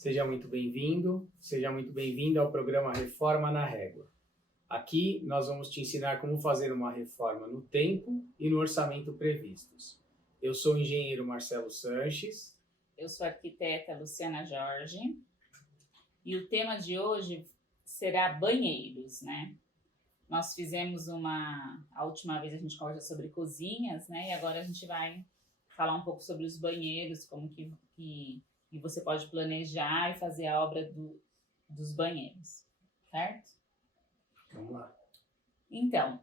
Seja muito bem-vindo, seja muito bem-vinda ao programa Reforma na Régua. Aqui nós vamos te ensinar como fazer uma reforma no tempo e no orçamento previstos. Eu sou o engenheiro Marcelo Sanches. Eu sou a arquiteta Luciana Jorge e o tema de hoje será banheiros, né? Nós fizemos a última vez a gente conversou sobre cozinhas, né? E agora a gente vai falar um pouco sobre os banheiros, como que você pode planejar e fazer a obra dos banheiros, certo? Vamos lá. Então,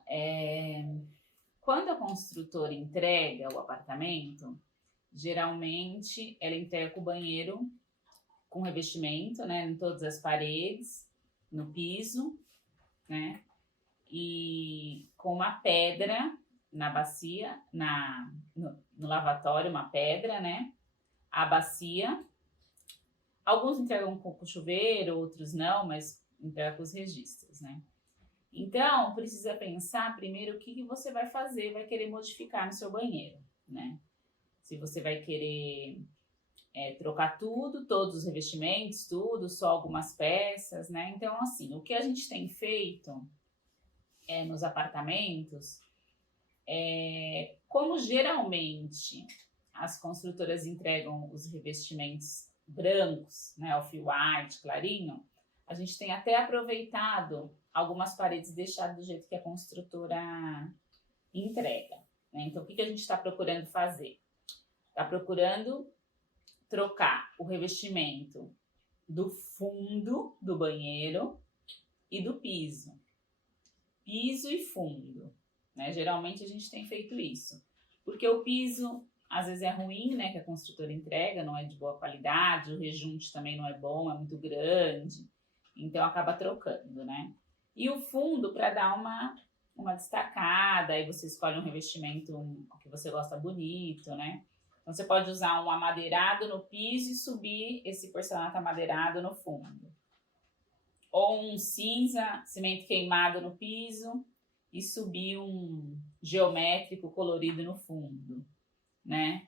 quando a construtora entrega o apartamento, geralmente ela entrega com o banheiro com revestimento, né, em todas as paredes, no piso, né, e com uma pedra na bacia, no lavatório, uma pedra, né, a bacia. Alguns entregam com chuveiro, outros não, mas entregam com os registros, né. Então, precisa pensar primeiro o que você vai fazer, vai querer modificar no seu banheiro, né? Se você vai querer trocar tudo, todos os revestimentos, tudo, só algumas peças, né? Então, assim, o que a gente tem feito nos apartamentos, como geralmente as construtoras entregam os revestimentos brancos, né, off-white, clarinho, a gente tem até aproveitado algumas paredes e deixado do jeito que a construtora entrega, né? Então, o que a gente está procurando fazer? Está procurando trocar o revestimento do fundo do banheiro e do piso. Piso e fundo, né? Geralmente a gente tem feito isso. Porque o piso, às vezes, é ruim, né? Que a construtora entrega, não é de boa qualidade, o rejunte também não é bom, é muito grande. Então, acaba trocando, né? E o fundo, para dar uma destacada, aí você escolhe um revestimento que você gosta bonito, né? Então, você pode usar um amadeirado no piso e subir esse porcelanato amadeirado no fundo. Ou um cinza, cimento queimado no piso e subir um geométrico colorido no fundo, né?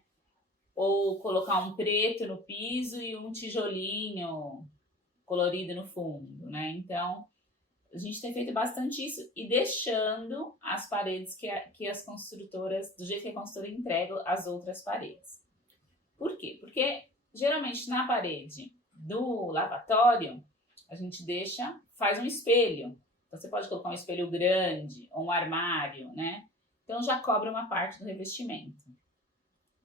Ou colocar um preto no piso e um tijolinho colorido no fundo, né? Então, a gente tem feito bastante isso e deixando as paredes que as construtoras, do jeito que a construtora entrega as outras paredes. Por quê? Porque geralmente na parede do lavatório, a gente faz um espelho. Então você pode colocar um espelho grande ou um armário, né? Então já cobre uma parte do revestimento,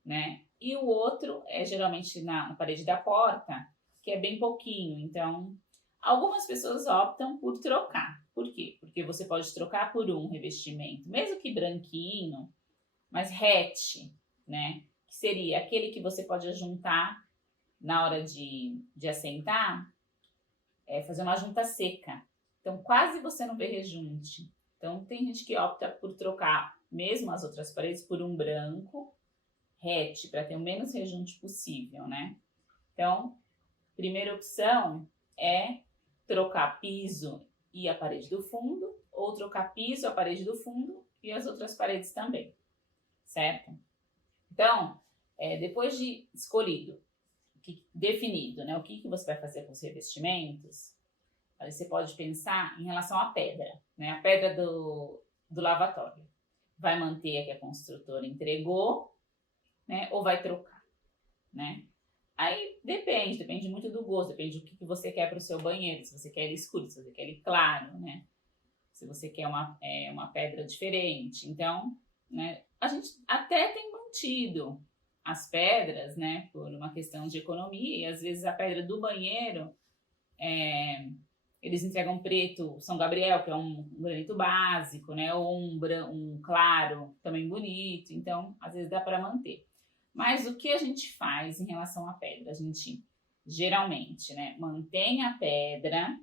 né? E o outro é geralmente na parede da porta, que é bem pouquinho. Então, algumas pessoas optam por trocar. Por quê? Porque você pode trocar por um revestimento, mesmo que branquinho, mas hatch, né? Que seria aquele que você pode juntar na hora de assentar, fazer uma junta seca. Então, quase você não vê rejunte. Então, tem gente que opta por trocar mesmo as outras paredes por um branco, hatch, para ter o menos rejunte possível, né? Então, primeira opção é trocar piso e a parede do fundo, ou trocar piso, a parede do fundo e as outras paredes também, certo? Então, depois de escolhido, definido, né, o que você vai fazer com os revestimentos, aí você pode pensar em relação à pedra, né, a pedra do lavatório. Vai manter a que a construtora entregou, né, ou vai trocar, né? Aí depende muito do gosto, depende do que você quer para o seu banheiro, se você quer ele escuro, se você quer ele claro, né? Se você quer uma pedra diferente. Então, né, a gente até tem mantido as pedras, né, por uma questão de economia, e às vezes a pedra do banheiro, eles entregam preto São Gabriel, que é um granito básico, né, ou um claro, também bonito, então às vezes dá para manter. Mas o que a gente faz em relação à pedra? A gente geralmente, né, mantém a pedra,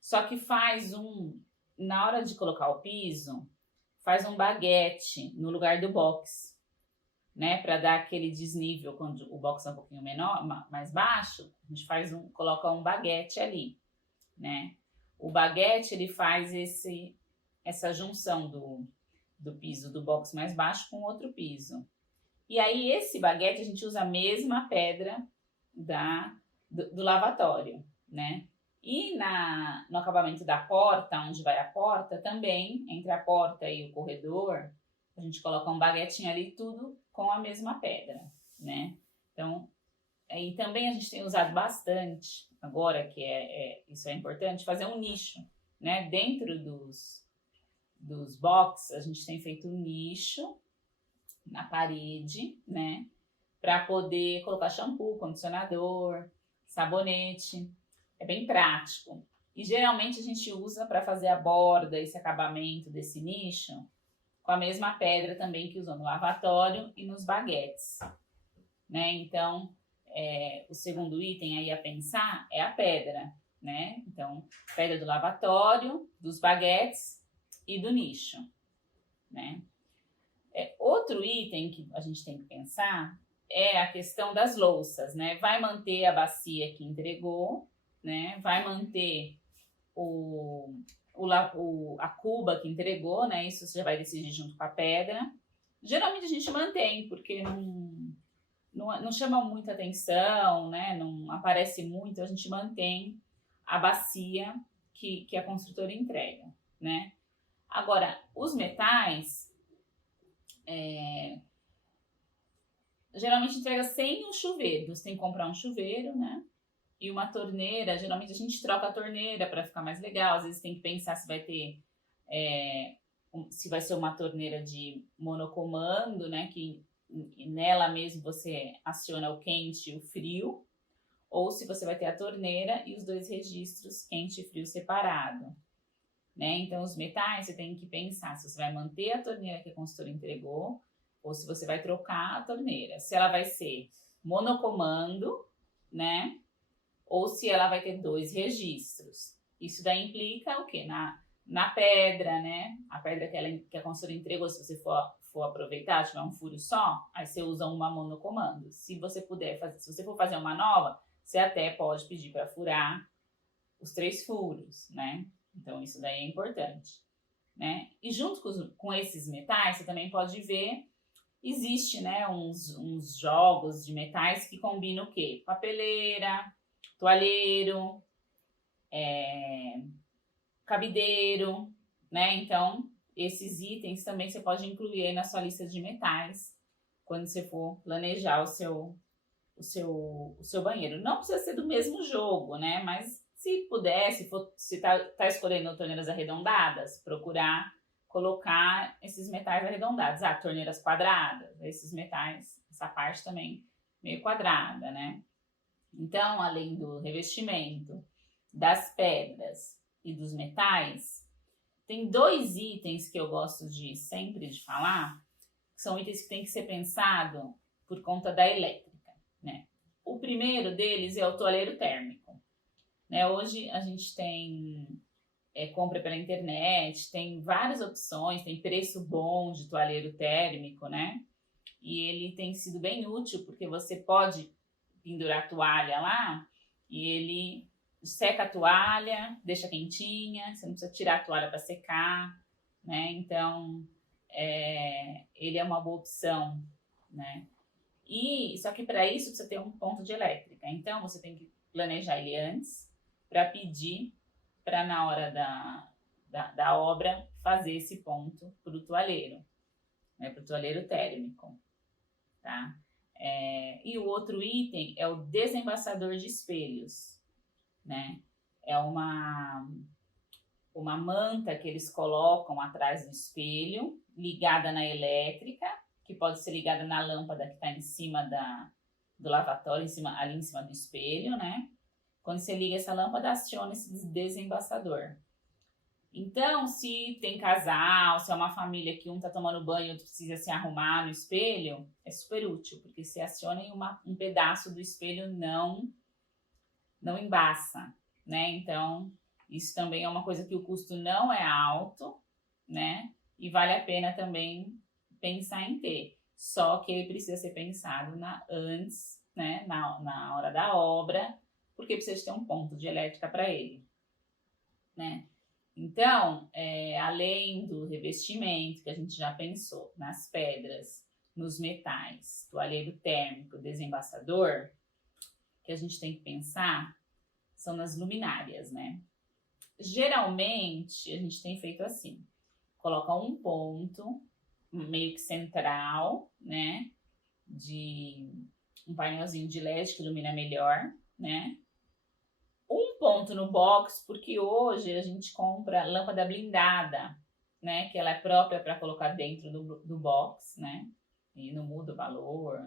só que na hora de colocar o piso, faz um baguete no lugar do box, né, para dar aquele desnível quando o box é um pouquinho menor, mais baixo, a gente coloca um baguete ali, né? O baguete, ele faz essa junção do piso do box mais baixo com outro piso. E aí, esse baguete, a gente usa a mesma pedra do lavatório, né? E no acabamento da porta, onde vai a porta, também, entre a porta e o corredor, a gente coloca um baguetinho ali, tudo com a mesma pedra, né? Então, e também a gente tem usado bastante, agora que isso é importante, fazer um nicho, né? Dentro dos box, a gente tem feito um nicho na parede, né? Para poder colocar shampoo, condicionador, sabonete. É bem prático. E geralmente a gente usa para fazer a borda, esse acabamento desse nicho, com a mesma pedra também que usou no lavatório e nos baguetes, né? Então, o segundo item aí a pensar é a pedra, né? Então, pedra do lavatório, dos baguetes e do nicho, né? Outro item que a gente tem que pensar é a questão das louças, né? Vai manter a bacia que entregou, né? Vai manter a cuba que entregou, né? Isso você já vai decidir junto com a pedra. Geralmente a gente mantém, porque não chama muita atenção, né? Não aparece muito, a gente mantém a bacia que a construtora entrega, né? Agora, os metais, geralmente entrega sem o chuveiro. Você tem que comprar um chuveiro, né? E uma torneira. Geralmente a gente troca a torneira para ficar mais legal. Às vezes tem que pensar se vai ter, se vai ser uma torneira de monocomando, né? Que nela mesmo você aciona o quente e o frio. Ou se você vai ter a torneira e os dois registros quente e frio separado, né? Então, os metais você tem que pensar se você vai manter a torneira que a consultora entregou ou se você vai trocar a torneira. Se ela vai ser monocomando, né? Ou se ela vai ter dois registros. Isso daí implica o quê? Na pedra, né? A pedra que a consultora entregou, se você for aproveitar, tiver um furo só, aí você usa uma monocomando. Se você for fazer uma nova, você até pode pedir para furar os 3 furos, né? Então, isso daí é importante, né? E junto com esses metais, você também pode ver, existe, né, uns jogos de metais que combinam o quê? Papeleira, toalheiro, cabideiro, né? Então, esses itens também você pode incluir aí na sua lista de metais quando você for planejar o seu banheiro. Não precisa ser do mesmo jogo, né? Mas se puder, se tá escolhendo torneiras arredondadas, procurar colocar esses metais arredondados. Torneiras quadradas, esses metais, essa parte também meio quadrada, né? Então, além do revestimento, das pedras e dos metais, tem 2 itens que eu gosto sempre de falar, que são itens que tem que ser pensado por conta da elétrica, né? O primeiro deles é o toalheiro térmico, né? Hoje a gente tem compra pela internet, tem várias opções, tem preço bom de toalheiro térmico, né? E ele tem sido bem útil, porque você pode pendurar a toalha lá e ele seca a toalha, deixa quentinha, você não precisa tirar a toalha para secar, né? Então, ele é uma boa opção, né? Só que para isso precisa ter um ponto de elétrica. Então, você tem que planejar ele antes para pedir para na hora da obra fazer esse ponto para o toalheiro, né? Para o toalheiro térmico, tá? E o outro item é o desembaçador de espelhos, né? É uma manta que eles colocam atrás do espelho, ligada na elétrica, que pode ser ligada na lâmpada que está em cima do lavatório, ali em cima do espelho, né? Quando você liga essa lâmpada, aciona esse desembaçador. Então, se tem casal, se é uma família que um está tomando banho e outro precisa se arrumar no espelho, é super útil, porque se aciona e um pedaço do espelho não embaça, né? Então, isso também é uma coisa que o custo não é alto, né? E vale a pena também pensar em ter. Só que ele precisa ser pensado antes, né? Na hora da obra, porque precisa ter um ponto de elétrica para ele, né? Então, além do revestimento que a gente já pensou, nas pedras, nos metais, toalheiro térmico, desembaçador, que a gente tem que pensar são nas luminárias, né? Geralmente, a gente tem feito assim, coloca um ponto meio que central, né? De um painelzinho de LED que ilumina melhor, né? Um ponto no box, porque hoje a gente compra lâmpada blindada, né? Que ela é própria para colocar dentro do box, né? E não muda o valor,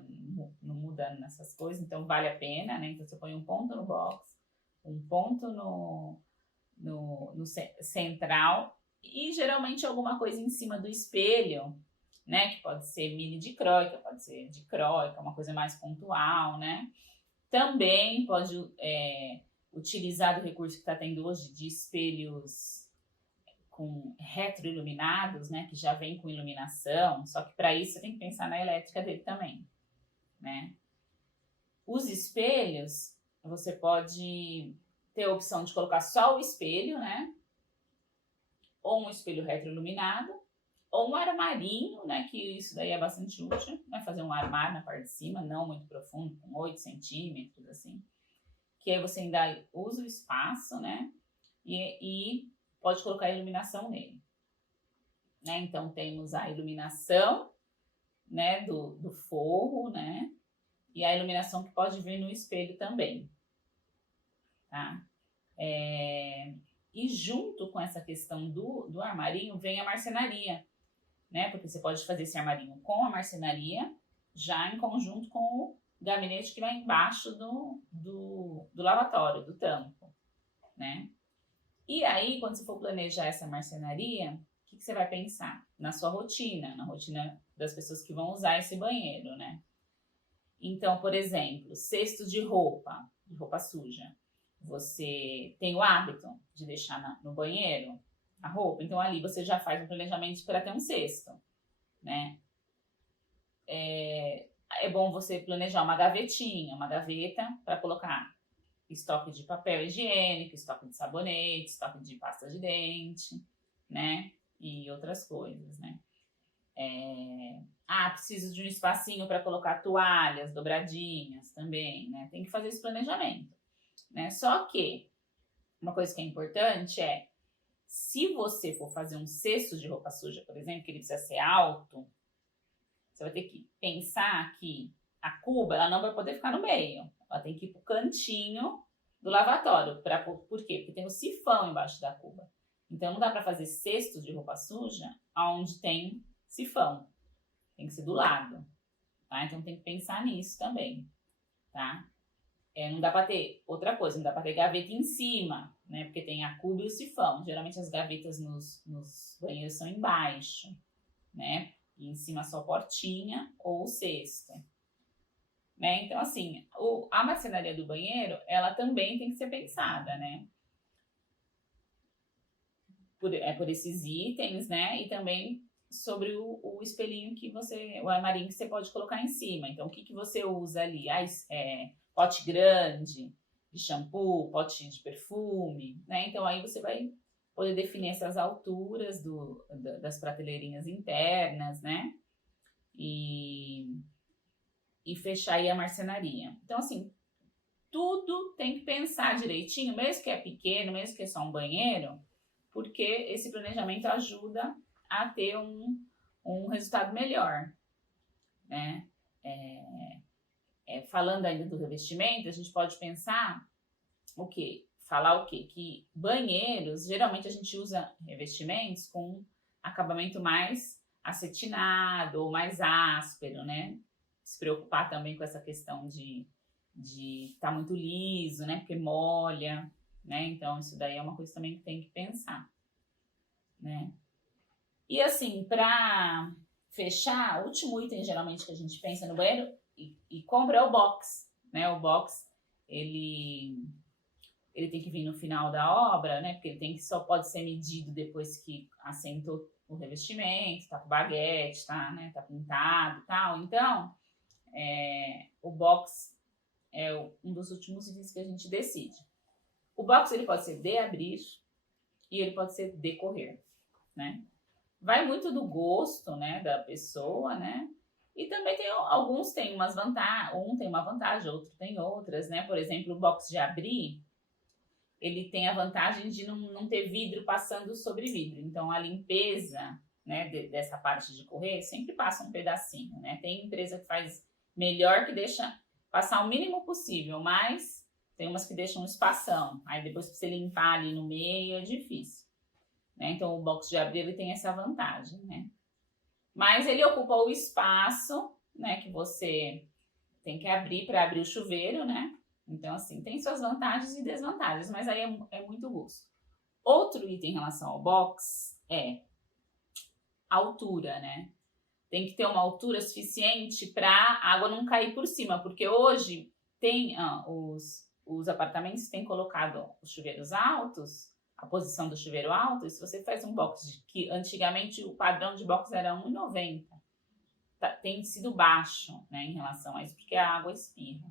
não muda nessas coisas, então vale a pena, né? Então você põe um ponto no box, um ponto no central e geralmente alguma coisa em cima do espelho, né? Que pode ser mini dicróica, pode ser dicróica, uma coisa mais pontual, né? Também pode utilizar o recurso que está tendo hoje de espelhos com retroiluminados, né? Que já vem com iluminação, só que para isso você tem que pensar na elétrica dele também, né? Os espelhos, você pode ter a opção de colocar só o espelho, né? Ou um espelho retroiluminado, ou um armarinho, né? Que isso daí é bastante útil, né? Fazer um armário na parte de cima, não muito profundo, com 8 centímetros, assim. Que aí você ainda usa o espaço, né? E pode colocar a iluminação nele. Né? Então, temos a iluminação, né? Do forro, né? E a iluminação que pode vir no espelho também. Tá? E junto com essa questão do armarinho vem a marcenaria, né? Porque você pode fazer esse armarinho com a marcenaria já em conjunto com o gabinete que vai embaixo do lavatório, do tampo, né? E aí, quando você for planejar essa marcenaria, o que você vai pensar? Na sua rotina, na rotina das pessoas que vão usar esse banheiro, né? Então, por exemplo, cesto de roupa suja. Você tem o hábito de deixar no banheiro a roupa, então ali você já faz um planejamento para ter um cesto, né? É bom você planejar uma gavetinha, uma gaveta para colocar estoque de papel higiênico, estoque de sabonete, estoque de pasta de dente, né? E outras coisas, né? Preciso de um espacinho para colocar toalhas dobradinhas também, né? Tem que fazer esse planejamento, né? Só que uma coisa que é importante é, se você for fazer um cesto de roupa suja, por exemplo, que ele precisa ser alto, você vai ter que pensar que a cuba ela não vai poder ficar no meio, ela tem que ir pro cantinho do lavatório. Por quê? Porque tem o sifão embaixo da cuba. Então não dá para fazer cesto de roupa suja onde tem sifão. Tem que ser do lado, tá? Então tem que pensar nisso também, tá? Não dá para ter outra coisa, não dá para ter gaveta em cima, né? Porque tem a cuba e o sifão. Geralmente as gavetas nos banheiros são embaixo, né? E em cima só portinha ou cesto, né? Então, assim, a marcenaria do banheiro, ela também tem que ser pensada, né? Por esses itens, né? E também sobre o espelhinho o armarinho que você pode colocar em cima. Então, o que você usa ali? Pote grande de shampoo, pote de perfume, né? Então, aí você vai poder definir essas alturas das prateleirinhas internas, né? E fechar aí a marcenaria. Então, assim, tudo tem que pensar direitinho, mesmo que é pequeno, mesmo que é só um banheiro, porque esse planejamento ajuda a ter um resultado melhor, né? Falando ainda do revestimento, a gente pode pensar o quê? Falar o quê? Que banheiros, geralmente a gente usa revestimentos com acabamento mais acetinado ou mais áspero, né? Se preocupar também com essa questão de estar muito liso, né? Porque molha, né? Então, isso daí é uma coisa também que tem que pensar, né? E assim, para fechar, o último item geralmente que a gente pensa no banheiro e compra é o box, né? O box, ele tem que vir no final da obra, né? Porque ele só pode ser medido depois que assentou o revestimento, tá com baguete, tá, né? Tá pintado e tal. Então, o box é um dos últimos itens que a gente decide. O box, ele pode ser de abrir e ele pode ser de correr, né? Vai muito do gosto, né, da pessoa, né? E também alguns têm umas vantagens, um tem uma vantagem, outro tem outras, né? Por exemplo, o box de abrir, ele tem a vantagem de não ter vidro passando sobre vidro. Então, a limpeza, né, dessa parte de correr sempre passa um pedacinho, né? Tem empresa que faz melhor, que deixa passar o mínimo possível, mas tem umas que deixam um espação. Aí depois pra você limpar ali no meio é difícil, né? Então, o box de abrir, ele tem essa vantagem, né? Mas ele ocupa o espaço, né, que você tem que abrir para abrir o chuveiro, né? Então, assim, tem suas vantagens e desvantagens, mas aí é muito gosto. Outro item em relação ao box é a altura, né? Tem que ter uma altura suficiente para a água não cair por cima, porque hoje tem os apartamentos têm colocado os chuveiros altos, a posição do chuveiro alto, e se você faz um box, que antigamente o padrão de box era 1,90, tem sido baixo, né, em relação a isso, porque a água espirra.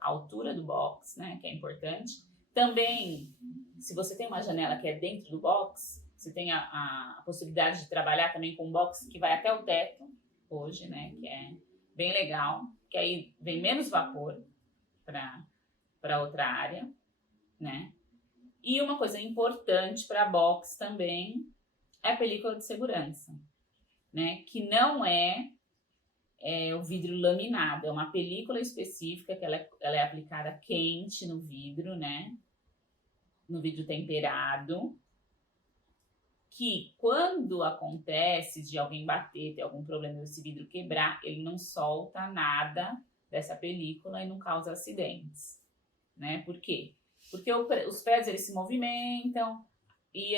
A altura do box, né, que é importante. Também, se você tem uma janela que é dentro do box, você tem a possibilidade de trabalhar também com um box que vai até o teto, hoje, né, que é bem legal, que aí vem menos vapor para outra área, né. E uma coisa importante para box também é a película de segurança, né? Que não é o vidro laminado, é uma película específica que ela é aplicada quente no vidro, né? No vidro temperado, que quando acontece de alguém bater, ter algum problema desse vidro quebrar, ele não solta nada dessa película e não causa acidentes, né? Por quê? Porque os pés, eles se movimentam e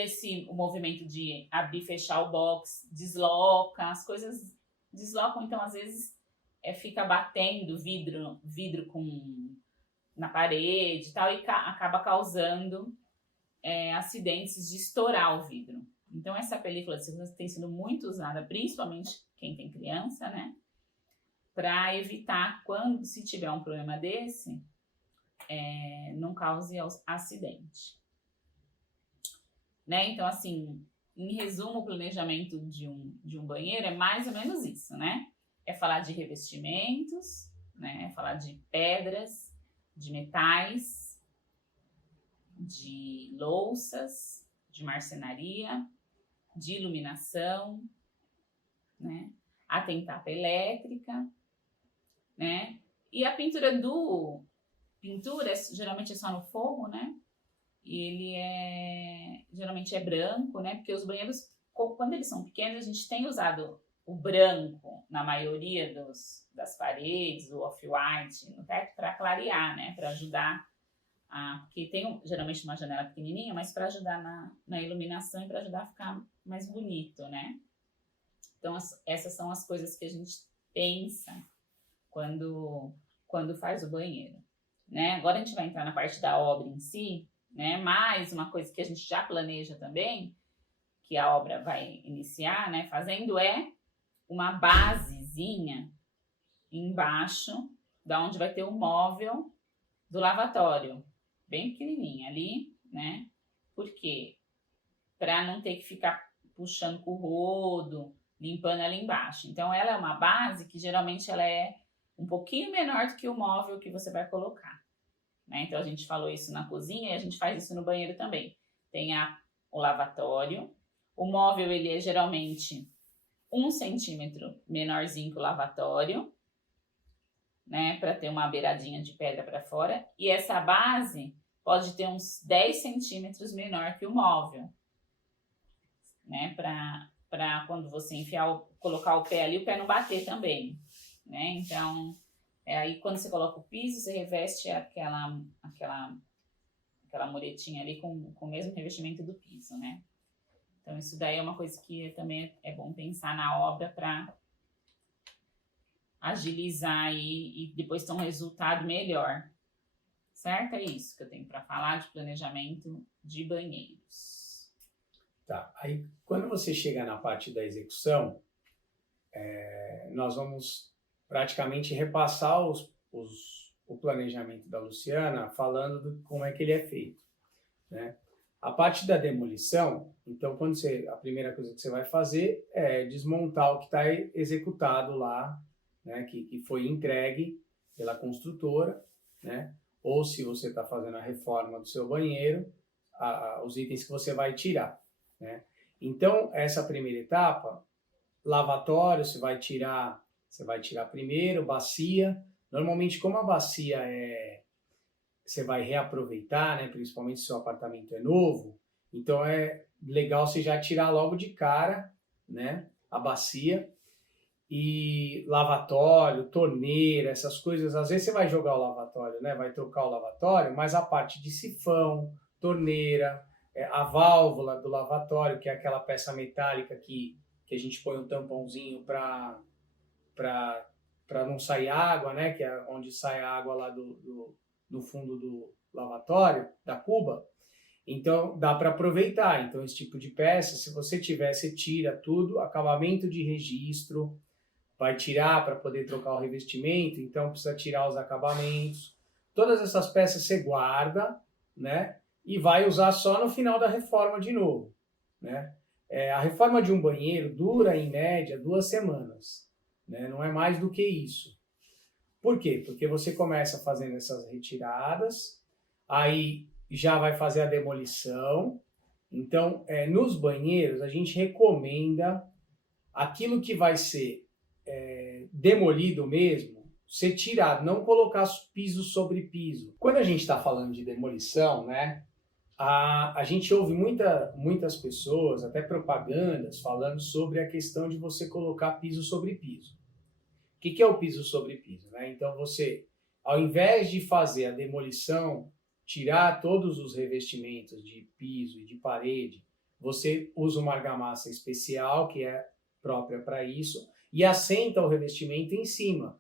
o movimento de abrir e fechar o box desloca, as coisas deslocam, então às vezes fica batendo vidro na parede e tal, e acaba causando acidentes de estourar o vidro. Então essa película de segurança tem sido muito usada, principalmente quem tem criança, né? Para evitar, se tiver um problema desse, não cause acidente, né? Então, assim, em resumo, o planejamento de um banheiro é mais ou menos isso, né? É falar de revestimentos, né? É falar de pedras, de metais, de louças, de marcenaria, de iluminação, né? A tentapa elétrica, né? E a pintura geralmente é só no forro, né? E ele geralmente é branco, né? Porque os banheiros, quando eles são pequenos, a gente tem usado o branco na maioria das paredes, o off-white no teto, para clarear, né? Para ajudar porque tem geralmente uma janela pequenininha, mas para ajudar na iluminação e para ajudar a ficar mais bonito, né? Então, essas são as coisas que a gente pensa quando faz o banheiro, né? Agora a gente vai entrar na parte da obra em si, né? Mais uma coisa que a gente já planeja também, que a obra vai iniciar, né? Fazendo uma basezinha embaixo, da onde vai ter o móvel do lavatório, bem pequenininha ali, né? Por quê? Para não ter que ficar puxando com o rodo, limpando ela embaixo. Então, ela é uma base que geralmente ela é um pouquinho menor do que o móvel que você vai colocar, né? Então, a gente falou isso na cozinha e a gente faz isso no banheiro também. Tem o lavatório. O móvel, ele é geralmente 1 centímetro menorzinho que o lavatório, né? Para ter uma beiradinha de pedra para fora. E essa base pode ter uns 10 centímetros menor que o móvel, né? Para quando você colocar o pé ali, o pé não bater também, né? Então, aí quando você coloca o piso, você reveste aquela muretinha ali com o mesmo revestimento do piso, né? Então, isso daí é uma coisa que também é bom pensar na obra para agilizar e depois ter um resultado melhor, certo? É isso que eu tenho para falar de planejamento de banheiros. Tá, aí quando você chega na parte da execução, nós vamos praticamente repassar o planejamento da Luciana falando de como é que ele é feito, né? A parte da demolição, então a primeira coisa que você vai fazer é desmontar o que está executado lá né, que foi entregue pela construtora, né, ou se você está fazendo a reforma do seu banheiro, os itens que você vai tirar, né. Então, essa primeira etapa, lavatório, você vai tirar primeiro, bacia. Normalmente, como a bacia você vai reaproveitar, né, principalmente se o seu apartamento é novo, então é legal você já tirar logo de cara, né, a bacia. E lavatório, torneira, essas coisas, às vezes você vai jogar o lavatório, né, vai trocar o lavatório, mas a parte de sifão, torneira, a válvula do lavatório, que é aquela peça metálica que a gente põe um tampãozinho para não sair água, né, que é onde sai a água lá no fundo do lavatório, da cuba. Então, dá para aproveitar. Então, esse tipo de peça, se você tiver, você tira tudo, acabamento de registro, vai tirar para poder trocar o revestimento, então precisa tirar os acabamentos. Todas essas peças você guarda, né, e vai usar só no final da reforma de novo, né. A reforma de um banheiro dura, em média, 2 semanas, né, não é mais do que isso. Por quê? Porque você começa fazendo essas retiradas, aí já vai fazer a demolição. Então, nos banheiros, a gente recomenda aquilo que vai ser demolido mesmo, ser tirado, não colocar piso sobre piso. Quando a gente está falando de demolição, né, a gente ouve muitas pessoas, até propagandas, falando sobre a questão de você colocar piso sobre piso. O que é o piso sobre piso, né? Então você, ao invés de fazer a demolição, tirar todos os revestimentos de piso e de parede, você usa uma argamassa especial, que é própria para isso, e assenta o revestimento em cima.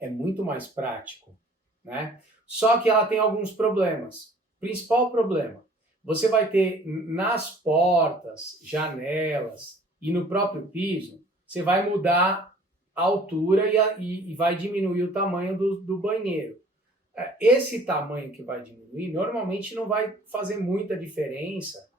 É muito mais prático, né? Só que ela tem alguns problemas. Principal problema, você vai ter nas portas, janelas e no próprio piso, você vai mudar a altura e vai diminuir o tamanho do banheiro. Esse tamanho que vai diminuir, normalmente não vai fazer muita diferença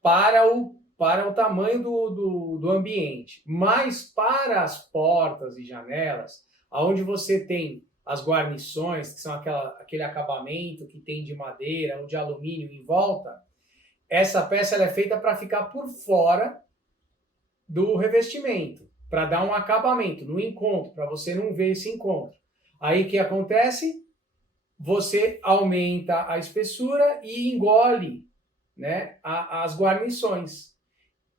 para o tamanho do ambiente. Mas para as portas e janelas, onde você tem as guarnições, que são aquele acabamento que tem de madeira ou de alumínio em volta, essa peça ela é feita para ficar por fora do revestimento, para dar um acabamento no encontro, para você não ver esse encontro. Aí o que acontece? Você aumenta a espessura e engole, né, as guarnições.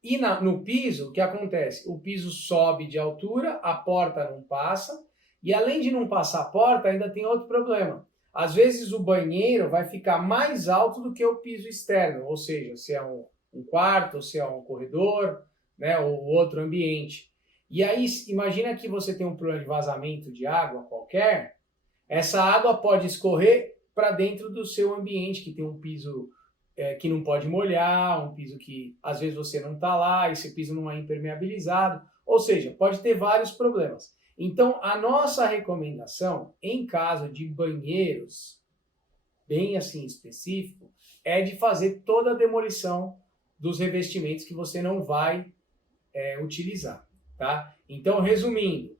E no piso, o que acontece? O piso sobe de altura, a porta não passa, e além de não passar a porta, ainda tem outro problema. Às vezes o banheiro vai ficar mais alto do que o piso externo, ou seja, se é um quarto, se é um corredor, né, ou outro ambiente. E aí, imagina que você tem um problema de vazamento de água qualquer, essa água pode escorrer para dentro do seu ambiente, que tem um piso que não pode molhar, um piso que às vezes você não está lá, esse piso não é impermeabilizado, ou seja, pode ter vários problemas. Então, a nossa recomendação, em caso de banheiros, bem assim específico, é de fazer toda a demolição dos revestimentos que você não vai utilizar, tá? Então, resumindo,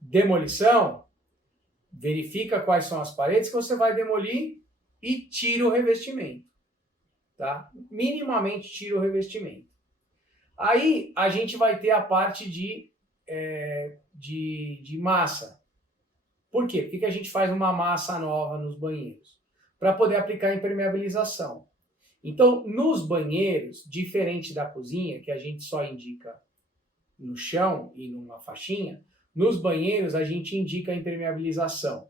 demolição, verifica quais são as paredes que você vai demolir e tira o revestimento, tá? Minimamente tira o revestimento. Aí a gente vai ter a parte de massa. Por quê? Por que a gente faz uma massa nova nos banheiros? Para poder aplicar impermeabilização. Então, nos banheiros, diferente da cozinha, que a gente só indica no chão e numa faixinha, nos banheiros a gente indica a impermeabilização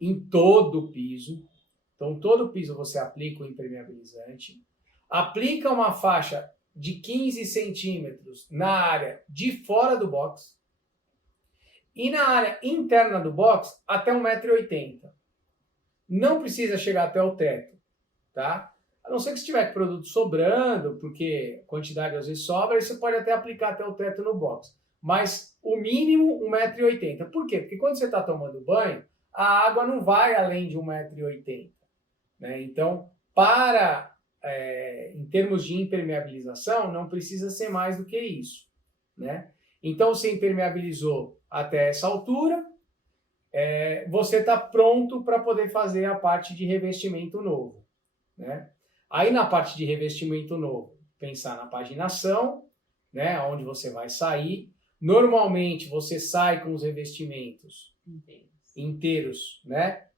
em todo o piso. Então, todo o piso você aplica o impermeabilizante, aplica uma faixa de 15 centímetros na área de fora do box e na área interna do box até 1,80 m. Não precisa chegar até o teto, tá? A não ser que se tiver produto sobrando, porque a quantidade às vezes sobra, aí você pode até aplicar até o teto no box. Mas o mínimo 1,80 m. Por quê? Porque quando você está tomando banho, a água não vai além de 1,80 m. Né? Então, em termos de impermeabilização, não precisa ser mais do que isso. Né? Então, você impermeabilizou até essa altura, você está pronto para poder fazer a parte de revestimento novo, né? Aí na parte de revestimento novo, pensar na paginação, né, onde você vai sair. Normalmente você sai com os revestimentos inteiros, né,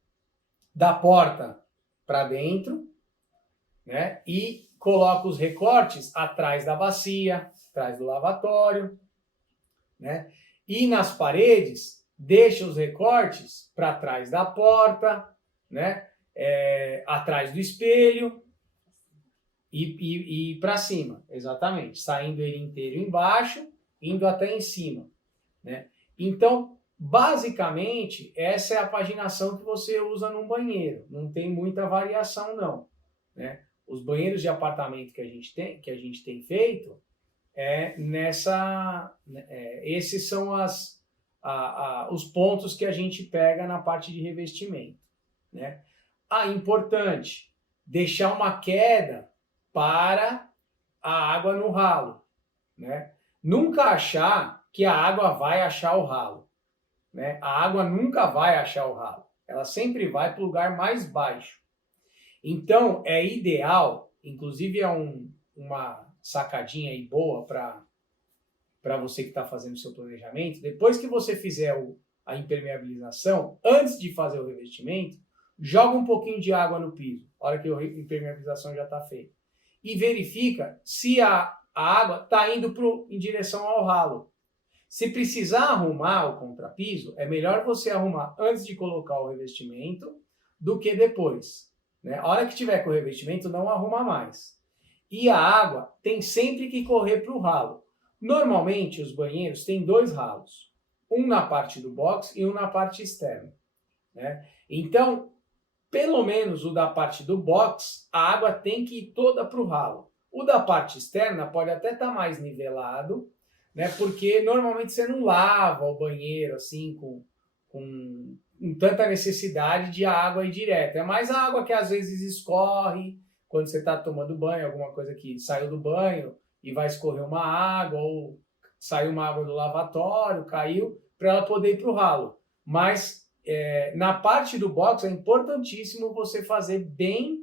da porta para dentro, né, e coloca os recortes atrás da bacia, atrás do lavatório, né, e nas paredes deixa os recortes para trás da porta, né, atrás do espelho e para cima, exatamente, saindo ele inteiro embaixo, indo até em cima, né? Então, basicamente, essa é a paginação que você usa num banheiro. Não tem muita variação, não, né? Os banheiros de apartamento que a gente tem feito, esses são os pontos que a gente pega na parte de revestimento, né? Importante, deixar uma queda para a água no ralo, né? Nunca achar que a água vai achar o ralo, né? A água nunca vai achar o ralo. Ela sempre vai para o lugar mais baixo. Então, é ideal, inclusive uma sacadinha aí boa para você que está fazendo o seu planejamento, depois que você fizer a impermeabilização, antes de fazer o revestimento, joga um pouquinho de água no piso, na hora que a impermeabilização já está feita. E verifica se a água está indo em direção ao ralo. Se precisar arrumar o contrapiso, é melhor você arrumar antes de colocar o revestimento do que depois, né? A hora que tiver com o revestimento, não arruma mais. E a água tem sempre que correr para o ralo. Normalmente, os banheiros têm 2 ralos. Um na parte do box e um na parte externa, né? Então, pelo menos o da parte do box, a água tem que ir toda para o ralo. O da parte externa pode até estar mais nivelado, né? Porque normalmente você não lava o banheiro assim com tanta necessidade de a água ir direto. É mais a água que às vezes escorre quando você está tomando banho, alguma coisa que saiu do banho e vai escorrer uma água, ou saiu uma água do lavatório, caiu, para ela poder ir para o ralo. Mas na parte do box é importantíssimo você fazer bem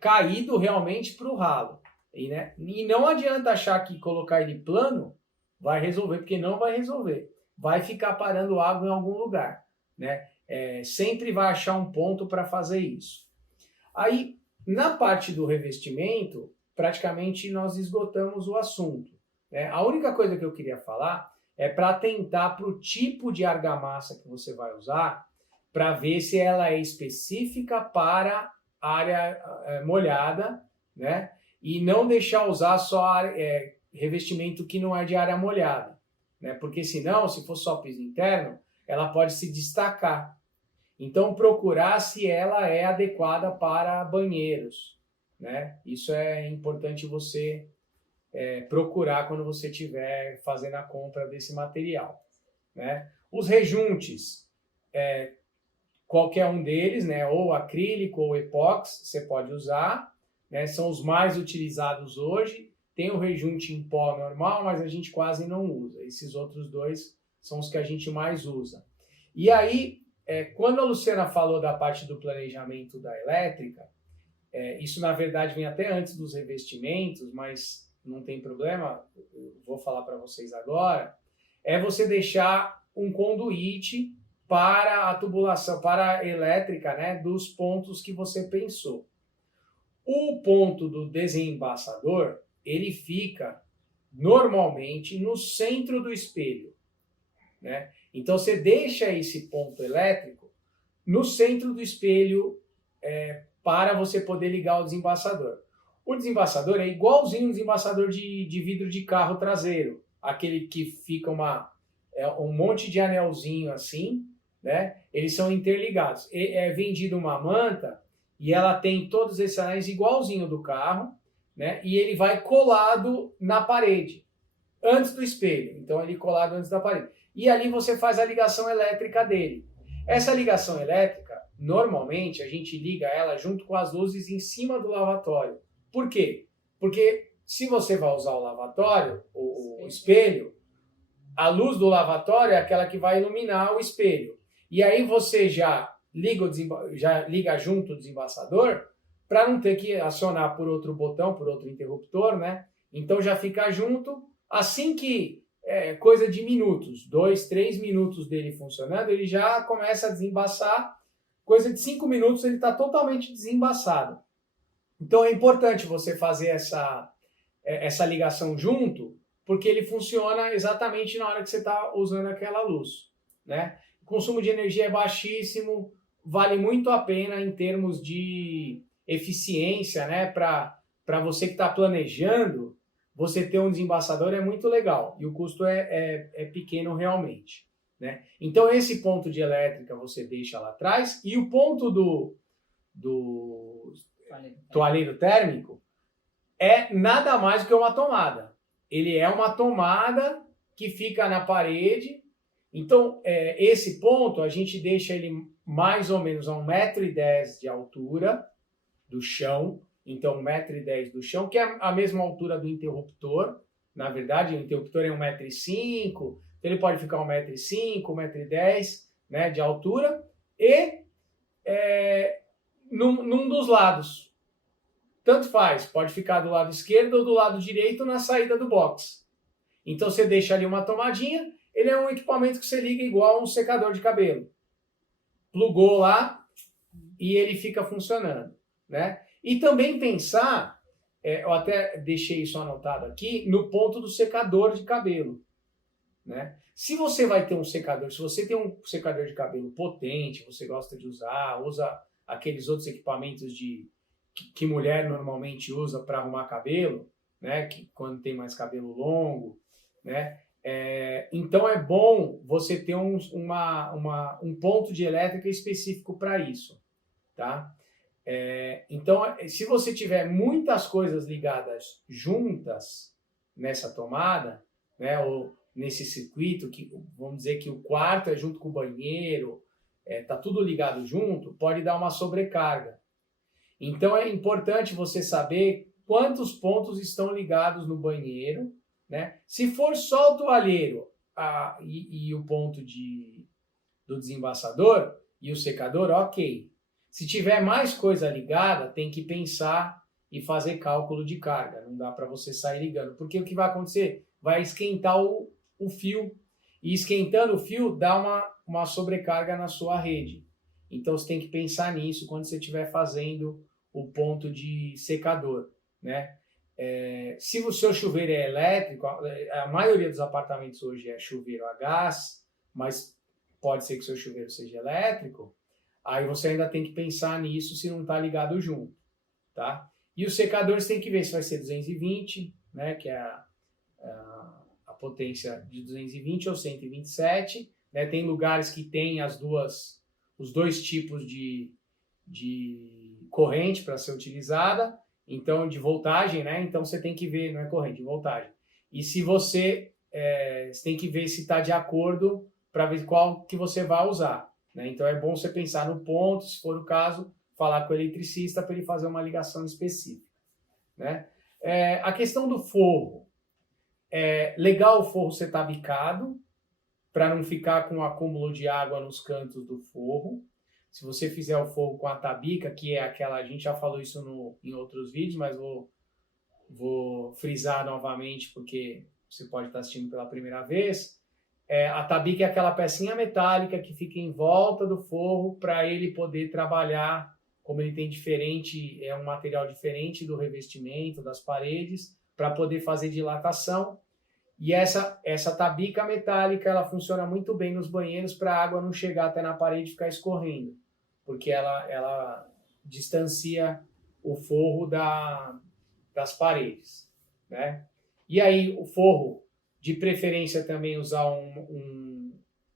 caído realmente para o ralo. E não adianta achar que colocar ele plano vai resolver, porque não vai resolver. Vai ficar parando água em algum lugar, né? Sempre vai achar um ponto para fazer isso. Aí, na parte do revestimento, praticamente nós esgotamos o assunto, né? A única coisa que eu queria falar é para atentar para o tipo de argamassa que você vai usar, para ver se ela é específica para a área molhada, né? E não deixar usar só revestimento que não é de área molhada, né? Porque senão, se for só piso interno, ela pode se destacar. Então, procurar se ela é adequada para banheiros, né? Isso é importante você procurar quando você estiver fazendo a compra desse material, né? Os rejuntes, qualquer um deles, né? Ou acrílico ou epóxi, você pode usar, né? São os mais utilizados hoje. Tem o rejunte em pó normal, mas a gente quase não usa. Esses outros 2 são os que a gente mais usa. E aí, quando a Luciana falou da parte do planejamento da elétrica, isso na verdade vem até antes dos revestimentos, mas não tem problema, eu vou falar para vocês agora, você deixar um conduíte para a tubulação, para a elétrica, né, dos pontos que você pensou. O ponto do desembaçador, ele fica normalmente no centro do espelho, né? Então você deixa esse ponto elétrico no centro do espelho para você poder ligar o desembaçador. O desembaçador é igualzinho um desembaçador de vidro de carro traseiro, aquele que fica um monte de anelzinho assim, né? Eles são interligados. É vendido uma manta e ela tem todos esses anéis igualzinho do carro, né? E ele vai colado na parede, antes do espelho. Então ele colado antes da parede. E ali você faz a ligação elétrica dele. Essa ligação elétrica, normalmente, a gente liga ela junto com as luzes em cima do lavatório. Por quê? Porque se você vai usar o lavatório, o espelho, a luz do lavatório é aquela que vai iluminar o espelho. E aí você já liga junto o desembaçador para não ter que acionar por outro botão, por outro interruptor, né? Então já fica junto. Assim que coisa de minutos, 2, 3 minutos dele funcionando, ele já começa a desembaçar. Coisa de 5 minutos ele está totalmente desembaçado. Então é importante você fazer essa ligação junto, porque ele funciona exatamente na hora que você está usando aquela luz, né? O consumo de energia é baixíssimo, vale muito a pena em termos de eficiência, né? Para você que está planejando, você ter um desembaçador é muito legal e o custo é pequeno realmente, né? Então esse ponto de elétrica você deixa lá atrás e o ponto do toalheiro térmico é nada mais do que uma tomada. Ele é uma tomada que fica na parede. Então, esse ponto, a gente deixa ele mais ou menos a 1,10 m de altura do chão. Então, 1,10 m do chão, que é a mesma altura do interruptor. Na verdade, o interruptor é 1,5 m, então ele pode ficar 1,5 m, 1,10 m, né, de altura. E num dos lados. Tanto faz, pode ficar do lado esquerdo ou do lado direito na saída do box. Então você deixa ali uma tomadinha, ele é um equipamento que você liga igual a um secador de cabelo. Plugou lá e ele fica funcionando, né? E também pensar, eu até deixei isso anotado aqui, no ponto do secador de cabelo, né? Se você vai ter um secador, se você tem um secador de cabelo potente, você gosta de usa aqueles outros equipamentos que mulher normalmente usa para arrumar cabelo, né? Que quando tem mais cabelo longo, né? Então é bom você ter um ponto de elétrica específico para isso, tá? Então, se você tiver muitas coisas ligadas juntas nessa tomada, né? Ou nesse circuito, que vamos dizer que o quarto é junto com o banheiro, tá tudo ligado junto, pode dar uma sobrecarga. Então é importante você saber quantos pontos estão ligados no banheiro, né? Se for só o toalheiro e o ponto do desembaçador e o secador, ok. Se tiver mais coisa ligada, tem que pensar e fazer cálculo de carga. Não dá para você sair ligando, porque o que vai acontecer? Vai esquentar o fio, e esquentando o fio dá uma sobrecarga na sua rede. Então você tem que pensar nisso quando você estiver fazendo o ponto de secador, né? Se o seu chuveiro é elétrico, a maioria dos apartamentos hoje é chuveiro a gás, mas pode ser que o seu chuveiro seja elétrico, aí você ainda tem que pensar nisso se não está ligado junto, tá? E o secador você tem que ver se vai ser 220, né? Que é a potência de 220 ou 127, né? Tem lugares que tem os dois tipos de corrente para ser utilizada, então de voltagem, né? Então você tem que ver, não é corrente, voltagem. E se você tem que ver se está de acordo para ver qual que você vai usar, né? Então é bom você pensar no ponto, se for o caso, falar com o eletricista para ele fazer uma ligação específica, né? A questão do forro, legal o forro ser tabicado para não ficar com um acúmulo de água nos cantos do forro. Se você fizer o forro com a tabica, que é aquela, a gente já falou isso em outros vídeos, mas vou frisar novamente porque você pode estar assistindo pela primeira vez. A tabica é aquela pecinha metálica que fica em volta do forro para ele poder trabalhar, como ele tem é um material diferente do revestimento, das paredes, para poder fazer dilatação. E essa tabica metálica, ela funciona muito bem nos banheiros para a água não chegar até na parede e ficar escorrendo, porque ela distancia o forro das paredes, né? E aí o forro, de preferência também usar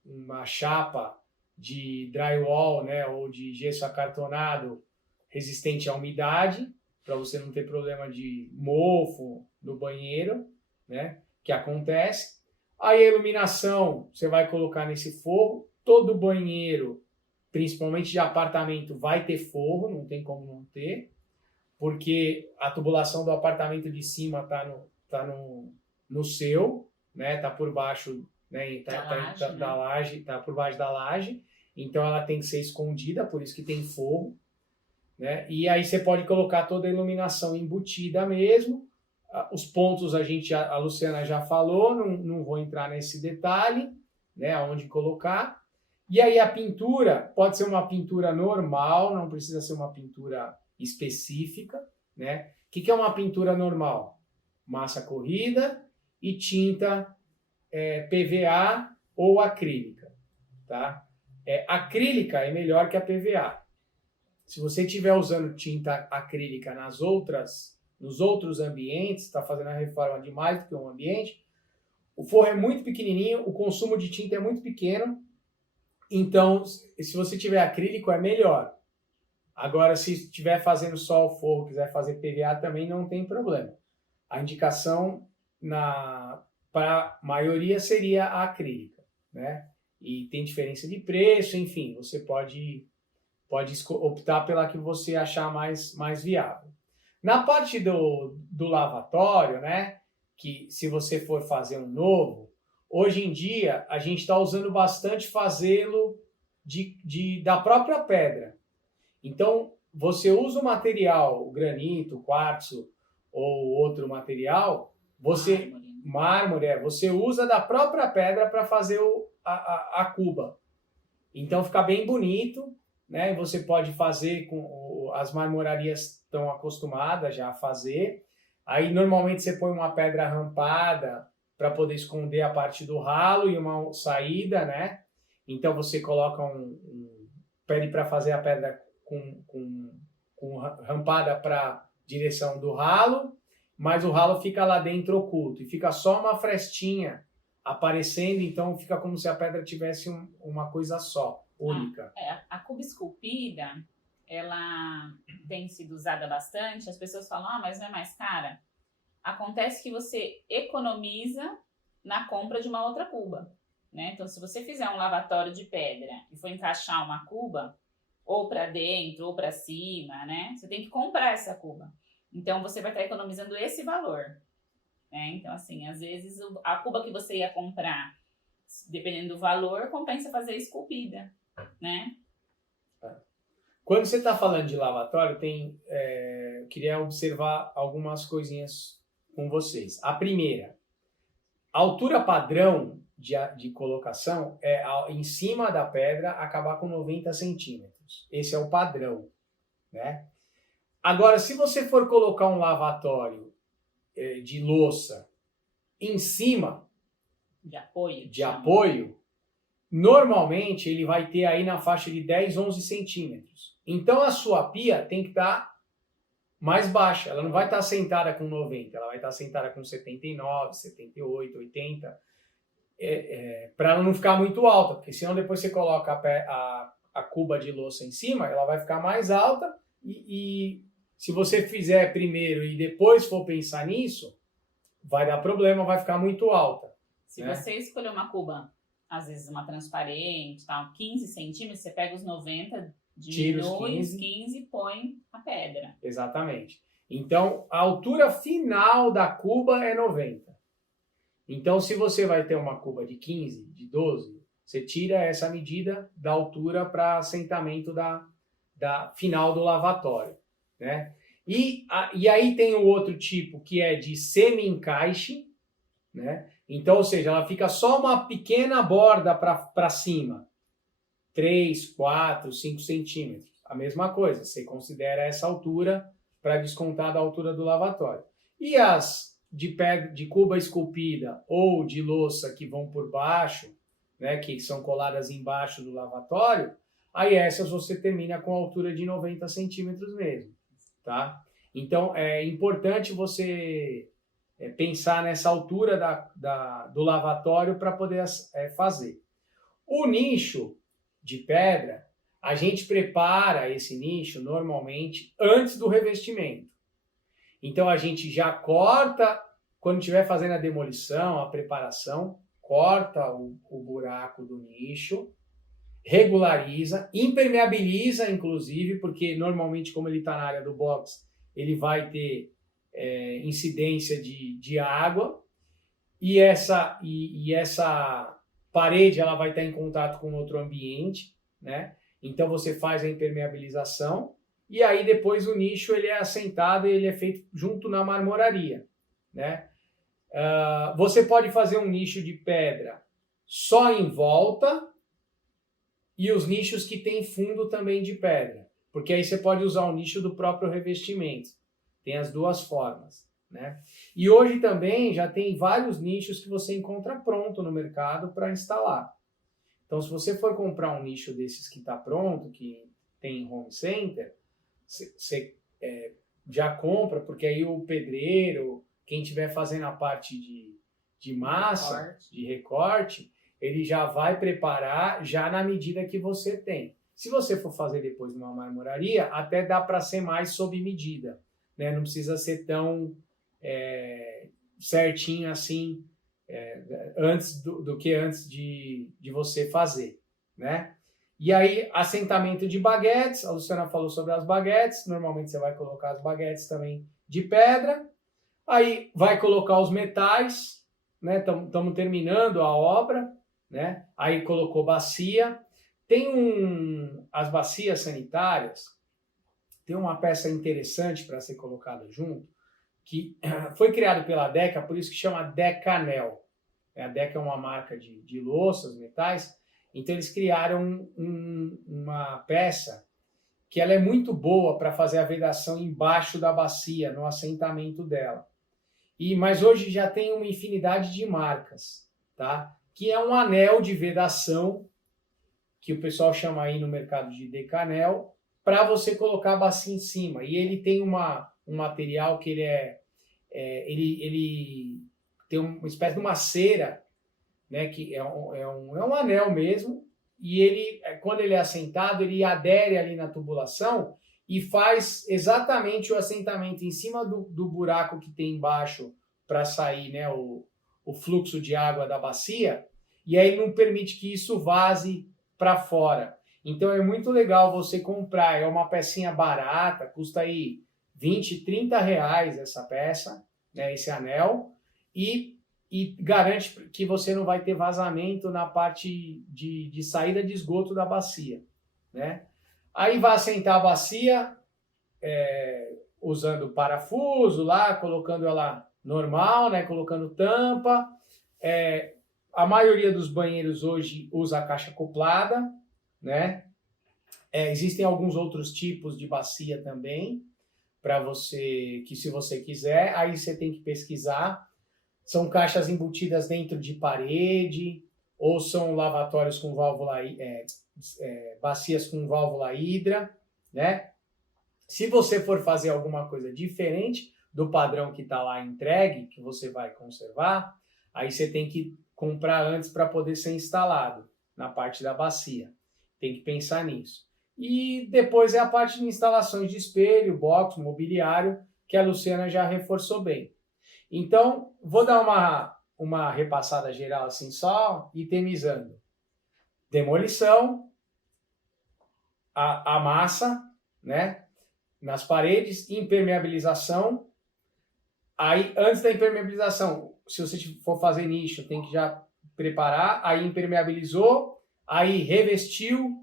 uma chapa de drywall, né, ou de gesso acartonado resistente à umidade, para você não ter problema de mofo no banheiro, né? Que acontece. Aí a iluminação você vai colocar nesse forro. Todo banheiro, principalmente de apartamento, vai ter forro, não tem como não ter, porque a tubulação do apartamento de cima está no seu, né? Tá por baixo né? E Da laje, né? Tá por baixo da laje, então ela tem que ser escondida, por isso que tem forro, né? E aí você pode colocar toda a iluminação embutida mesmo. Os pontos a Luciana já falou, não vou entrar nesse detalhe, né? Aonde colocar. E aí a pintura pode ser uma pintura normal, não precisa ser uma pintura específica, né? O que é uma pintura normal? Massa corrida e tinta PVA ou acrílica, tá? Acrílica é melhor que a PVA. Se você estiver usando tinta acrílica nos outros ambientes, está fazendo a reforma de mais do que um ambiente, o forro é muito pequenininho, o consumo de tinta é muito pequeno, então, se você tiver acrílico, é melhor. Agora, se estiver fazendo só o forro, quiser fazer PVA, também não tem problema. A indicação para a maioria seria a acrílica, né? E tem diferença de preço, enfim, você pode optar pela que você achar mais viável. Na parte do lavatório, né? Que se você for fazer um novo, hoje em dia a gente está usando bastante fazê-lo da própria pedra. Então, você usa o material, o granito, o quartzo ou outro material, mármore, você usa da própria pedra para fazer a cuba. Então fica bem bonito, né? Você pode fazer as marmorarias estão acostumadas já a fazer. Aí normalmente você põe uma pedra rampada para poder esconder a parte do ralo e uma saída, né? Então você coloca pede para fazer a pedra com rampada para direção do ralo, mas o ralo fica lá dentro oculto e fica só uma frestinha aparecendo, então fica como se a pedra tivesse uma coisa só, única. A cuba esculpida, ela tem sido usada bastante, as pessoas falam, mas não é mais cara? Acontece que você economiza na compra de uma outra cuba, né? Então, se você fizer um lavatório de pedra e for encaixar uma cuba, ou para dentro, ou para cima, né? Você tem que comprar essa cuba. Então, você vai estar economizando esse valor, né? Então, assim, às vezes, a cuba que você ia comprar, dependendo do valor, compensa fazer esculpida, né? Quando você está falando de lavatório, eu queria observar algumas coisinhas com vocês. A primeira, a altura padrão de colocação é em cima da pedra acabar com 90 centímetros. Esse é o padrão, né? Agora, se você for colocar um lavatório de louça em cima de apoio, normalmente ele vai ter aí na faixa de 10, 11 centímetros. Então a sua pia tem que estar mais baixa. Ela não vai estar sentada com 90, ela vai estar sentada com 79, 78, 80, para ela não ficar muito alta, porque senão depois você coloca a cuba de louça em cima, ela vai ficar mais alta e se você fizer primeiro e depois for pensar nisso, vai dar problema, vai ficar muito alta. Se você escolher uma cuba, às vezes uma transparente, 15 centímetros, você pega os 90, diminui os 15 e põe a pedra. Exatamente. Então, a altura final da cuba é 90. Então, se você vai ter uma cuba de 15, de 12, você tira essa medida da altura para assentamento da final do lavatório, né? E aí tem o outro tipo que é de semi-encaixe, né? Então, ou seja, ela fica só uma pequena borda para cima, 3, 4, 5 centímetros. A mesma coisa, você considera essa altura para descontar da altura do lavatório. E as de cuba esculpida ou de louça que vão por baixo, né, que são coladas embaixo do lavatório, aí essas você termina com a altura de 90 centímetros mesmo, tá? Então, é importante você pensar nessa altura do lavatório para poder fazer. O nicho de pedra, a gente prepara esse nicho normalmente antes do revestimento. Então a gente já corta, quando estiver fazendo a demolição, a preparação, corta o buraco do nicho, regulariza, impermeabiliza inclusive, porque normalmente como ele está na área do box, ele vai ter incidência de água, e essa Parede, ela vai estar em contato com outro ambiente, né? Então você faz a impermeabilização e aí depois o nicho ele é assentado e ele é feito junto na marmoraria, né? Você pode fazer um nicho de pedra só em volta e os nichos que tem fundo também de pedra, porque aí você pode usar o nicho do próprio revestimento. Tem as duas formas, né? E hoje também já tem vários nichos que você encontra pronto no mercado para instalar. Então, se você for comprar um nicho desses que está pronto, que tem em home center, você já compra, porque aí o pedreiro, quem estiver fazendo a parte de massa, de recorte, ele já vai preparar já na medida que você tem. Se você for fazer depois numa marmoraria, até dá para ser mais sob medida, né? Não precisa ser tão certinho assim, antes do que antes de você fazer, né? E aí, assentamento de baguetes, a Luciana falou sobre as baguetes, normalmente você vai colocar as baguetes também de pedra, aí vai colocar os metais, né? Estamos terminando a obra, né? Aí colocou bacia, as bacias sanitárias, tem uma peça interessante para ser colocada junto, que foi criado pela Deca, por isso que chama Decanel. A Deca é uma marca de louças, metais, então eles criaram uma peça que ela é muito boa para fazer a vedação embaixo da bacia, no assentamento dela. Mas hoje já tem uma infinidade de marcas, tá? Que é um anel de vedação, que o pessoal chama aí no mercado de Decanel, para você colocar a bacia em cima. E ele tem um material que ele tem uma espécie de uma cera, né, que é um anel mesmo, e ele, quando ele é assentado, ele adere ali na tubulação e faz exatamente o assentamento em cima do buraco que tem embaixo para sair, né, o fluxo de água da bacia, e aí não permite que isso vaze para fora. Então é muito legal você comprar, é uma pecinha barata, custa aí 20, 30 reais essa peça, né, esse anel, e garante que você não vai ter vazamento na parte de saída de esgoto da bacia, né? Aí vai assentar a bacia usando parafuso lá, colocando ela normal, né? Colocando tampa. A maioria dos banheiros hoje usa a caixa acoplada, né? Existem alguns outros tipos de bacia também, para você, que se você quiser, aí você tem que pesquisar. São caixas embutidas dentro de parede, ou são lavatórios com válvula, bacias com válvula hidra, né? Se você for fazer alguma coisa diferente do padrão que está lá entregue, que você vai conservar, aí você tem que comprar antes para poder ser instalado na parte da bacia. Tem que pensar nisso. E depois é a parte de instalações de espelho, box, mobiliário, que a Luciana já reforçou bem. Então, vou dar uma repassada geral assim só, itemizando. Demolição, a massa, né, nas paredes, impermeabilização. Aí, antes da impermeabilização, se você for fazer nicho, tem que já preparar. Aí impermeabilizou, aí revestiu,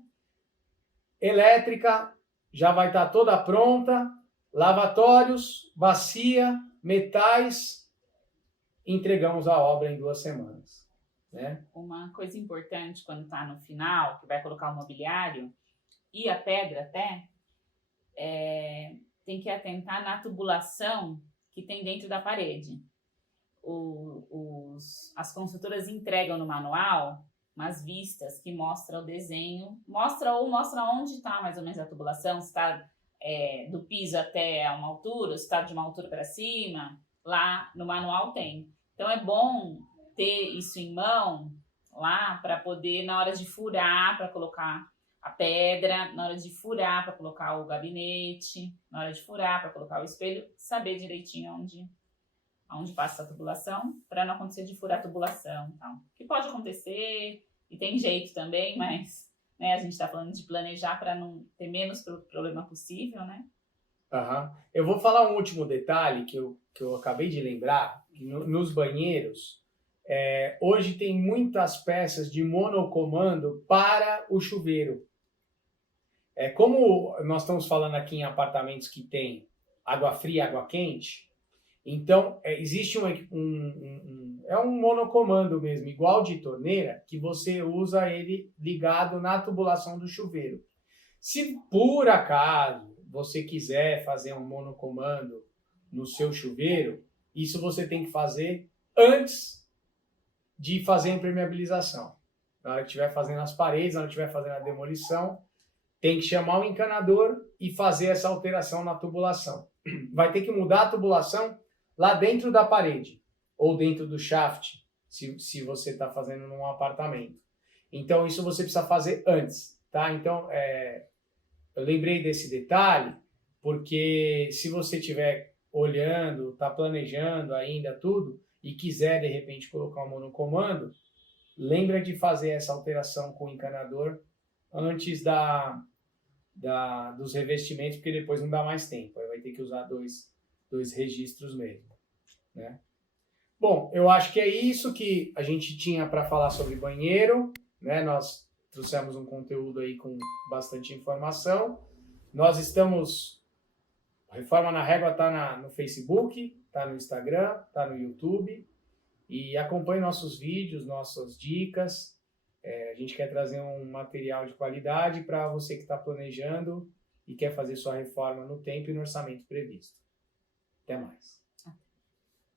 elétrica, já vai estar toda pronta, lavatórios, bacia, metais, entregamos a obra em 2 semanas. Né? Uma coisa importante quando está no final, que vai colocar o mobiliário e a pedra até, tem que atentar na tubulação que tem dentro da parede. As construtoras entregam no manual umas vistas que mostram o desenho, mostra onde está mais ou menos a tubulação, se está do piso até uma altura, se está de uma altura para cima, lá no manual tem. Então é bom ter isso em mão lá para poder, na hora de furar, para colocar a pedra, na hora de furar para colocar o gabinete, na hora de furar para colocar o espelho, saber direitinho onde passa a tubulação, para não acontecer de furar a tubulação. Então, que pode acontecer, e tem jeito também, mas né, a gente está falando de planejar para não ter menos problema possível, né? Uhum. Eu vou falar um último detalhe que eu acabei de lembrar, que nos banheiros, Hoje tem muitas peças de monocomando para o chuveiro. Como nós estamos falando aqui em apartamentos que tem água fria e água quente, então existe um monocomando mesmo, igual de torneira, que você usa ele ligado na tubulação do chuveiro. Se por acaso você quiser fazer um monocomando no seu chuveiro, isso você tem que fazer antes de fazer a impermeabilização. Na hora que estiver fazendo as paredes, na hora que estiver fazendo a demolição, tem que chamar o encanador e fazer essa alteração na tubulação. Vai ter que mudar a tubulação lá dentro da parede ou dentro do shaft, se você está fazendo num apartamento. Então, isso você precisa fazer antes, tá? Então, eu lembrei desse detalhe porque se você estiver olhando, está planejando ainda tudo e quiser, de repente, colocar um monocomando, lembra de fazer essa alteração com o encanador antes dos revestimentos, porque depois não dá mais tempo. Aí vai ter que usar dois registros mesmo, né? Bom, eu acho que é isso que a gente tinha para falar sobre banheiro, né? Nós trouxemos um conteúdo aí com bastante informação. Nós estamos... Reforma na Régua está no Facebook, está no Instagram, está no YouTube. E acompanhe nossos vídeos, nossas dicas. A gente quer trazer um material de qualidade para você que está planejando e quer fazer sua reforma no tempo e no orçamento previsto. Até mais.